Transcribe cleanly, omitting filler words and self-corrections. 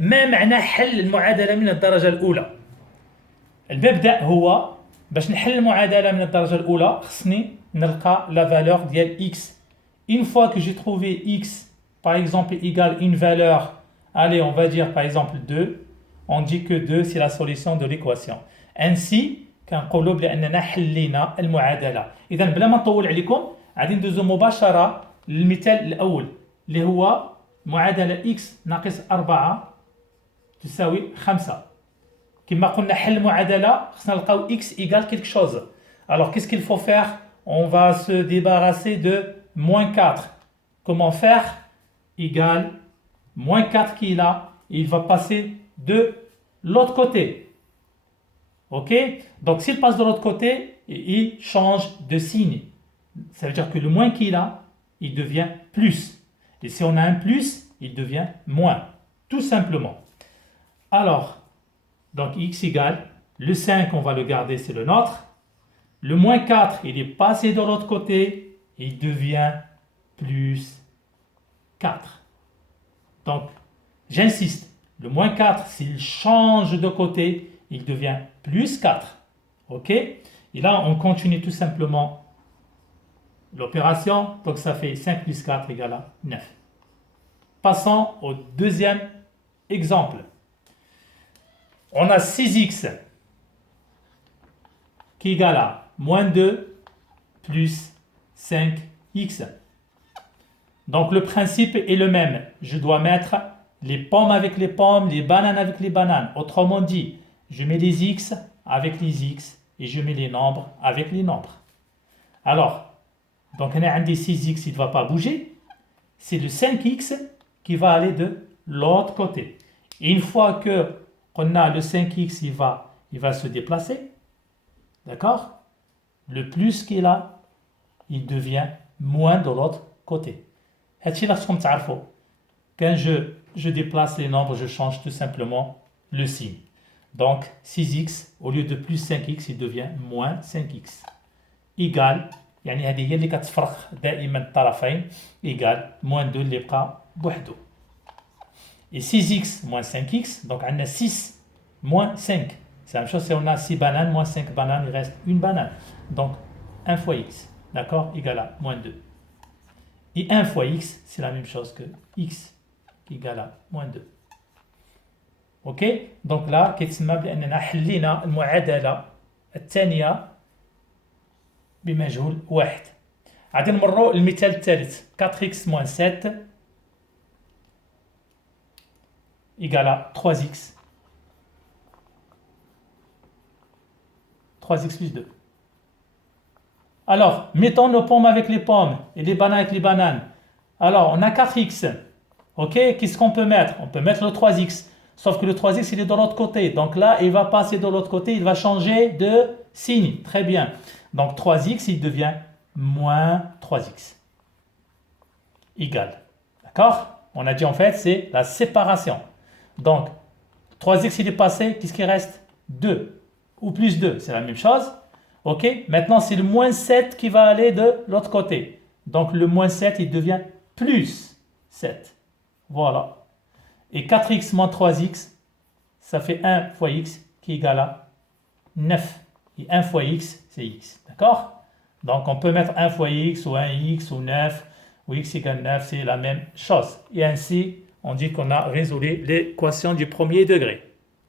ما معنى حل المعادلة من الدرجة الأولى؟ المبدأ هو باش نحل المعادلة من الدرجة الأولى خصني نلقى la valeur ديال x. Une fois que j'ai trouvé x, par exemple, égale une valeur, allez, on va dire par exemple 2, on dit que 2 c'est la solution de l'équation. Ainsi, كنقولوا بأننا حلينا المعادلة. إذا بلا ما نطول عليكم غادي ندوزو مباشرة للمثال الأول اللي هو معادلة x ناقص 4 تساوي 5. كما قلنا حل المعادلة خصنا نلقاو x égale quelque chose. Alors qu'est-ce qu'il faut faire? On va se débarrasser de moins 4. Comment faire? Égale moins 4 qui est là, il va passer de l'autre côté. Ok? Donc s'il passe de l'autre côté, il change de signe. Ça veut dire que le moins qui est là, il devient plus. Et si on a un plus, il devient moins. Tout simplement. Alors, donc x égale, le 5, on va le garder, c'est le nôtre. Le moins 4, il est passé de l'autre côté, il devient plus 4. Donc, j'insiste, le moins 4, s'il change de côté, il devient plus 4. Ok? Et là, on continue tout simplement l'opération. Donc, ça fait 5 plus 4 égale à 9. Passons au deuxième exemple. On a 6x qui est égal à moins 2 plus 5x. Donc le principe est le même. Je dois mettre les pommes avec les pommes, les bananes avec les bananes. Autrement dit, je mets les x avec les x et je mets les nombres avec les nombres. Alors, donc on a un des 6x, il ne va pas bouger. C'est le 5x qui va aller de l'autre côté. Et une fois que on a le 5x, il va se déplacer. D'accord? Le plus qui est là, il devient moins de l'autre côté. Quand je déplace les nombres, je change tout simplement le signe. Donc 6x, au lieu de plus 5x, il devient moins 5x. Égal, يعني هذه هي اللي كتفرق دائما الطرفين égal moins 2 اللي بقى بوحدو. Et 6x moins 5x, donc on a 6 moins 5. C'est la même chose si on a 6 bananes moins 5 bananes, il reste une banane. Donc 1 fois x, d'accord, égal à moins 2. Et 1 fois x, c'est la même chose que x qui égale à moins 2. Ok? Donc là, كيتسمى بأننا حلينا المعادلة الثانية بمجهول واحد. غادي نمروا المثال الثالث 4x moins 7 égale à 3x. 3x plus 2. Alors, mettons nos pommes avec les pommes et les bananes avec les bananes. Alors, on a 4x. Ok, qu'est-ce qu'on peut mettre? On peut mettre le 3x. Sauf que le 3x, il est de l'autre côté. Donc là, il va passer de l'autre côté, il va changer de signe. Très bien. Donc 3x, il devient moins 3x. Égal. D'accord? On a dit en fait, c'est la séparation. Donc, 3x, il est passé, qu'est-ce qui reste? 2. Ou plus 2, c'est la même chose. Ok? Maintenant, c'est le moins 7 qui va aller de l'autre côté. Donc, le moins 7, il devient plus 7. Voilà. Et 4x moins 3x, ça fait 1 fois x qui est égal à 9. Et 1 fois x, c'est x. D'accord? Donc, on peut mettre 1 fois x ou 1x ou 9 ou x égale 9, c'est la même chose. Et ainsi, on dit qu'on a résolu l'équation du premier degré.